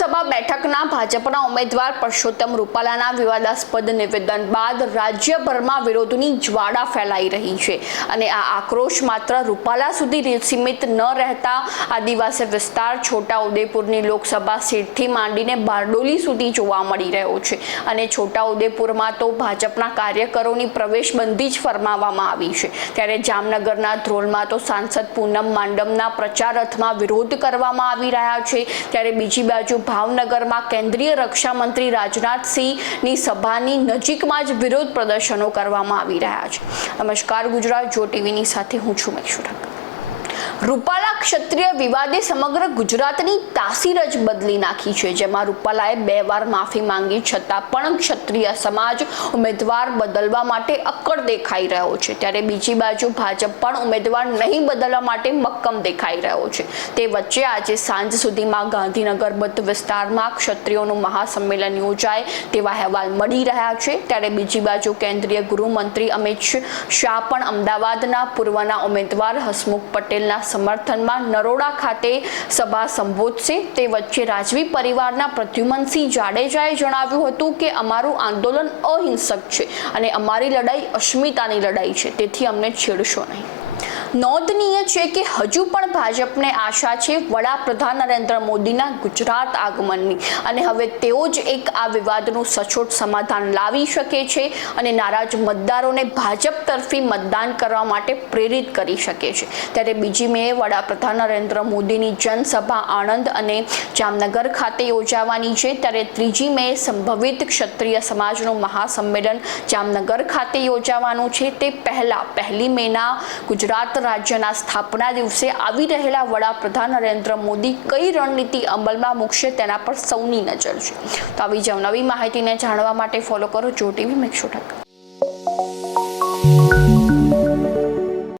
વિધાનસભા બેઠકના ભાજપના ઉમેદવાર પરસોત્તમ રૂપાલાના વિવાદાસ્પદ નિવેદન બાદ રાજ્યભરમાં વિરોધની જ્વાળા ફેલાઈ રહી છે અને આ આક્રોશ માત્ર રૂપાલા સુધી સીમિત ન રહેતા આદિવાસી વિસ્તાર છોટાઉદેપુરની લોકસભા સીટથી માંડીને બારડોલી સુધી જોવા મળી રહ્યો છે અને છોટાઉદેપુરમાં તો ભાજપના કાર્યકરોની પ્રવેશબંધી જ ફરમાવવામાં આવી છે। ત્યારે જામનગરના ધ્રોલમાં તો સાંસદ પૂનમ માંડમના પ્રચાર રથમાં વિરોધ કરવામાં આવી રહ્યા છે। ત્યારે બીજી બાજુ ભાવનગરમાં કેન્દ્રીય રક્ષા મંત્રી રાજનાથસિંહની સભાની નજીકમાં જ વિરોધ પ્રદર્શનો કરવામાં આવી રહ્યા છે। નમસ્કાર, ગુજરાત જો ટીવીની સાથે હું છું મેક્ષુરા। રૂપાલા ક્ષત્રિય વિવાદે સમગ્ર ગુજરાતની તાસીર જ બદલી નાખી છે, જેમાં રૂપાલાએ 2 વાર માફી માંગી છતાં પણ ક્ષત્રિય સમાજ ઉમેદવાર બદલવા માટે અક્કડ દેખાઈ રહ્યો છે। ત્યારે બીજી બાજુ ભાજપ પણ ઉમેદવાર નહીં બદલવા માટે મક્કમ દેખાઈ રહ્યો છે। તે વચ્ચે આજે સાંજ સુધીમાં ગાંધીનગર બદ્ધ વિસ્તારમાં ક્ષત્રિયોનું મહાસંમેલન યોજાય તેવા અહેવાલ મળી રહ્યા છે। ત્યારે બીજી બાજુ કેન્દ્રીય ગૃહમંત્રી અમિત શાહ પણ અમદાવાદના પૂર્વના ઉમેદવાર હસમુખ પટેલના સમર્થનમાં નરોડા ખાતે સભા સંબોધશે। તે વચ્ચે રાજવી પરિવારના પ્રદ્યુમનસિંહ જાડેજાએ જણાવ્યું હતું કે અમારું આંદોલન અહિંસક છે અને અમારી લડાઈ અસ્મિતાની લડાઈ છે, તેથી અમને છેડશો નહીં। નોંધનીય છે કે હજુ પણ ભાજપને આશા છે વડાપ્રધાન નરેન્દ્ર મોદીના ગુજરાત આગમનની અને હવે તેઓ જ એક આ વિવાદનું સચોટ સમાધાન લાવી શકે છે અને નારાજ મતદારોને ભાજપ તરફી મતદાન કરવા માટે પ્રેરિત કરી શકે છે। ત્યારે બીજી મે વડાપ્રધાન નરેન્દ્ર મોદીની જનસભા આણંદ અને જામનગર ખાતે યોજાવાની છે। ત્યારે 3જી મે સંભવિત ક્ષત્રિય સમાજનું મહાસંમેલન જામનગર ખાતે યોજાવાનું છે। તે પહેલા 1 મેના ગુજરાત રાજ્યના સ્થાપના દિવસે આવી રહેલા વડાપ્રધાન નરેન્દ્ર મોદી કઈ રણનીતિ અમલમાં મૂકશે તેના પર સૌની નજર છે। તો આવી જ નવી માહિતીને જાણવા માટે ફોલો કરો જો ટીવી મેક્ષુરા।